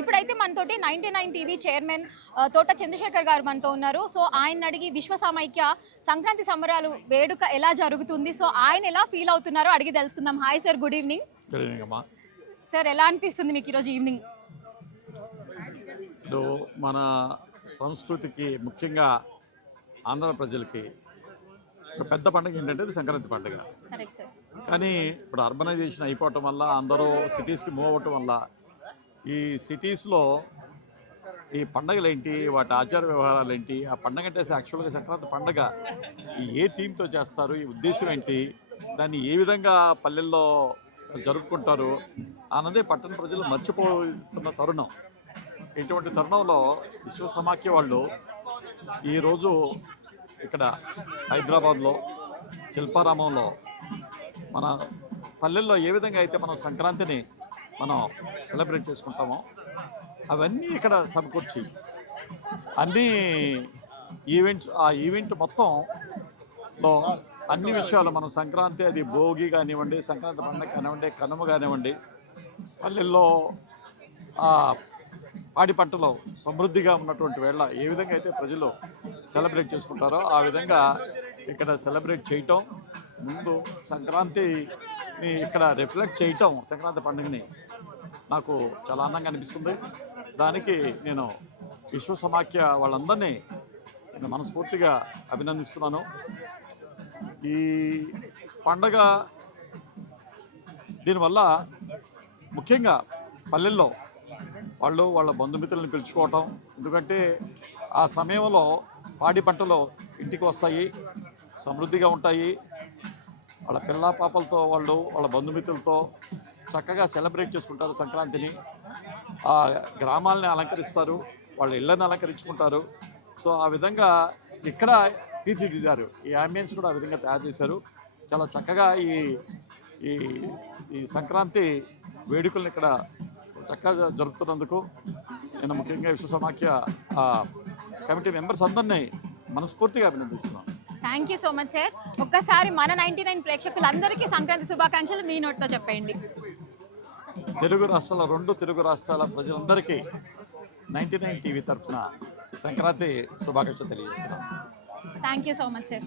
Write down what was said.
ఇప్పుడైతే మనతోటి 99 TV chairman తోట చంద్రశేఖర్ గారు మనతో ఉన్నారు. సో ఆయన అడిగి విశ్వ సమైక్య సంక్రాంతి సంబరాలు వేడుక ఎలా జరుగుతుంది, సో ఆయన ఎలా ఫీల్ అవుతున్నారో అడిగి తెలుసుకుందాం. Hi sir, good evening. Sir ఎలా అనిపిస్తుంది మీకు ఈరోజు ఈవినింగ్? ఇప్పుడు మన సంస్కృతికి ముఖ్యంగా ఆంధ్ర ప్రజలకి ఒక పెద్ద పండుగ ఏంటంటే ఇది సంక్రాంతి పండుగ. కానీ ఇప్పుడు అర్బనైజేషన్ అయిపోవటం వల్ల అందరూ సిటీస్కి మూవ్ అవ్వటం వల్ల ఈ సిటీస్లో ఈ పండుగలు ఏంటి, వాటి ఆచార వ్యవహారాలు ఏంటి, ఆ పండుగ అంటే యాక్చువల్గా సంక్రాంతి పండుగ ఏ థీమ్తో చేస్తారు, ఈ ఉద్దేశం ఏంటి, దాన్ని ఏ విధంగా పల్లెల్లో జరుపుకుంటారు అన్నదే పట్టణ ప్రజలు మర్చిపోతున్న తరుణం. ఇటువంటి తరుణంలో విశ్వ సమాఖ్య వాళ్ళు ఈరోజు ఇక్కడ హైదరాబాద్లో శిల్పారామంలో మన పల్లెల్లో ఏ విధంగా అయితే మనం సంక్రాంతిని మనం సెలబ్రేట్ చేసుకుంటామో అవన్నీ ఇక్కడ సమకూర్చి అన్ని ఈవెంట్స్, ఆ ఈవెంట్ మొత్తంలో అన్ని విషయాలు మనం సంక్రాంతి, అది భోగి కానివ్వండి, సంక్రాంతి పండుగ కానివ్వండి, కనుమ కానివ్వండి, పల్లెల్లో పాడి పంటలో సమృద్ధిగా ఉన్నటువంటి వేళ ఏ విధంగా అయితే ప్రజలు సెలబ్రేట్ చేసుకుంటారో ఆ విధంగా ఇక్కడ సెలబ్రేట్ చేయటం, ముందు సంక్రాంతిని ఇక్కడ రిఫ్లెక్ట్ చేయటం, సంక్రాంతి పండుగని నాకు చాలా ఆనందంగా అనిపిస్తుంది. దానికి నేను విశ్వ సమాఖ్య వాళ్ళందరినీ నేను మనస్ఫూర్తిగా అభినందిస్తున్నాను. ఈ పండగ దీనివల్ల ముఖ్యంగా పల్లెల్లో వాళ్ళు వాళ్ళ బంధుమిత్రులను పిలుచుకోవటం, ఎందుకంటే ఆ సమయంలో పాడి పంటలు ఇంటికి వస్తాయి, సమృద్ధిగా ఉంటాయి. వాళ్ళ పిల్ల పాపలతో వాళ్ళు వాళ్ళ బంధుమిత్రులతో చక్కగా సెలబ్రేట్ చేసుకుంటారు సంక్రాంతిని. ఆ గ్రామాలని అలంకరిస్తారు, వాళ్ళ ఇళ్ళని అలంకరించుకుంటారు. సో ఆ విధంగా ఇక్కడ తీర్చిదిద్దారు, ఈ అంబియన్స్ కూడా ఆ విధంగా తయారు చేశారు. చాలా చక్కగా ఈ సంక్రాంతి వేడుకలను ఇక్కడ చక్కగా జరుపుతున్నందుకు నేను ముఖ్యంగా విశ్వ సమాఖ్య కమిటీ మెంబర్స్ అందరినీ మనస్ఫూర్తిగా అభినందిస్తున్నాను. Thank you so much sir. ఒక్కసారి మన 99 ప్రేక్షకులందరికీ సంక్రాంతి శుభాకాంక్షలు మీ నోట్లో చెప్పండి. తెలుగు రాష్ట్రాల 2 తెలుగు రాష్ట్రాల ప్రజలందరికీ 99 టీవీ తరఫున సంక్రాంతి శుభాకాంక్షలు తెలియజేస్తున్నాను. Thank you so much sir.